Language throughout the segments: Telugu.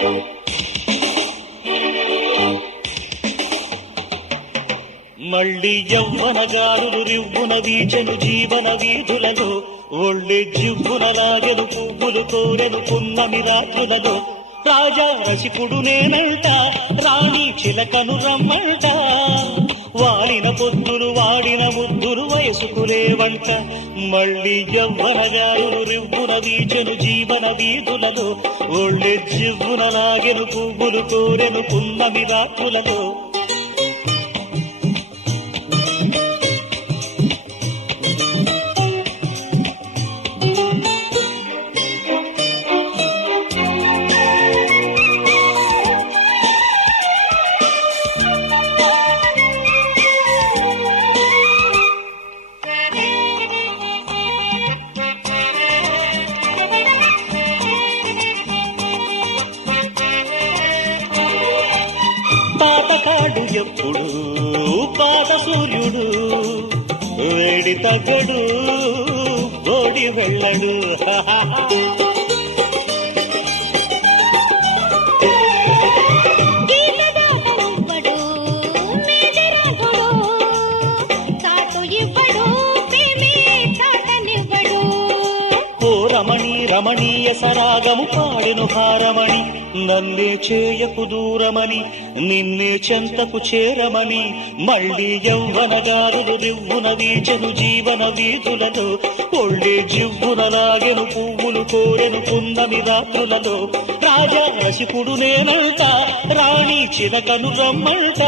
మళ్ళీ యవ్వనగారులు రివ్వున వీచెను జీవన వీధులలో, ఒళ్ళే జివ్వునలాగెను పువ్వులు కోరెను పున్నమి రాత్రులలో. రాజా రసికుడు నేనంట, రాణి చిలకను రమ్మంట, వాడిన పొద్దులు వాడిన ముద్దులు వయసుకులేవంట. మళ్ళీ యవ్వనగారులు రివ్వున వీచెను జీవన వీధులలో, ఒళ్ళే జివ్వునలాగెను పువ్వులు కోరెను పున్నమి రాత్రులలో. పాతకాడు ఎప్పుడు పాత సూర్యుడు, వేడి తగ్గడు ఓడి వెళ్ళడు. రమణి రమణీయ సరాగము పాడెను హారమణి, నన్నే చేయకు దూరమని నిన్నే చెంతకు చేరమని. మళ్ళీ యవ్వనగారులు రివ్వున వీచెను జీవన వీధులలో, ఒళ్ళే జివ్వునలాగెను పువ్వులు కోరెను పున్నమి రాత్రులలో. రాజా రసికుడు నేనంట, రాణి చిలకను రమ్మంట,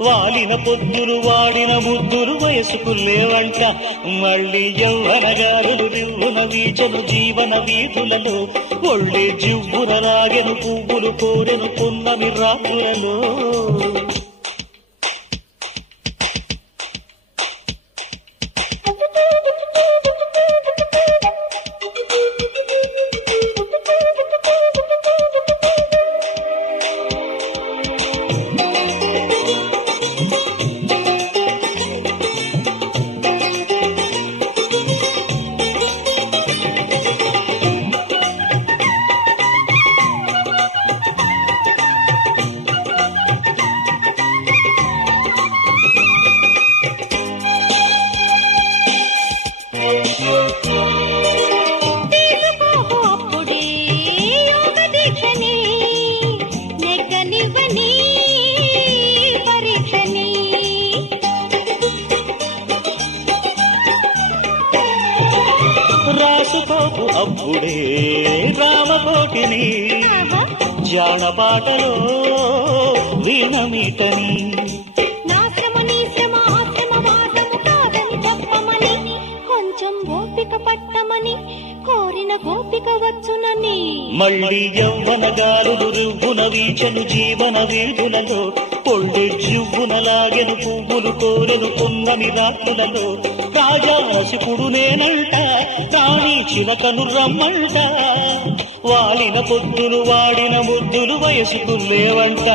వాలిన పొద్దులు వాడిన ముద్దులు వయసుకు లేవంట. మళ్ళీ యవ్వనగారులు రివ్వున వీచెను జీవన వీధులలో, ఒళ్ళే జివ్వునలాగెను పువ్వులు కోరెను పున్నమి రాత్రులలో. రాసుకోపు అప్పుడే రామకోటిని, జానపాటలో వీణమీటని. గోపిక వచ్చునని. మళ్ళీ యవ్వనగారులు రివ్వున వీచెను జీవన వీధులలో, పొళ్ళే జివ్వునలాగెను పువ్వులు కోరెను పున్నమి రాత్రులలో. రాజా రసికుడు నేనంట, రాణి చిలకను రమ్మంట, వాలిన పొద్దులు వాడిన ముద్దులు వయసుకు లేవంట.